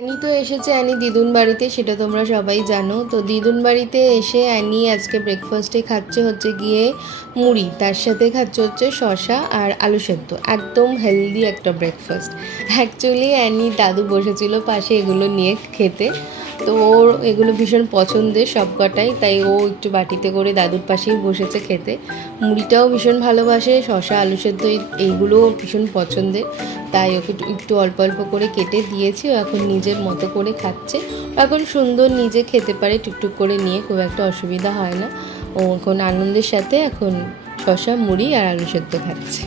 Annie তো এসেছে Annie দিদুন বাড়িতে, সেটা তোমরা সবাই জানো। তো দিদুন বাড়িতে এসে অ্যানি আজকে ব্রেকফাস্টে খাচ্ছে হচ্ছে গিয়ে মুড়ি, তার সাথে খাচ্ছে হচ্ছে শসা আর আলু সেদ্ধ। একদম হেলদি একটা ব্রেকফাস্ট। অ্যাকচুয়ালি অ্যানি দাদু বসেছিল পাশে এগুলো নিয়ে খেতে, তো ওর এগুলো ভীষণ পছন্দের সব কটাই, তাই ও একটু বাটিতে করে দাদুর পাশেই বসেছে খেতে। মুড়িটাও ভীষণ ভালোবাসে, শসা আলু সেদ্ধ এইগুলোও ভীষণ পছন্দের, তাই ওকে একটু অল্প অল্প করে কেটে দিয়েছি। ও এখন নিজের মতো করে খাচ্ছে। এখন সুন্দর নিজে খেতে পারে টুকটুক করে নিয়ে, খুব একটা অসুবিধা হয় না। ও এখন আনন্দের সাথে এখন শসা মুড়ি আর আলু সেদ্ধ খাচ্ছে।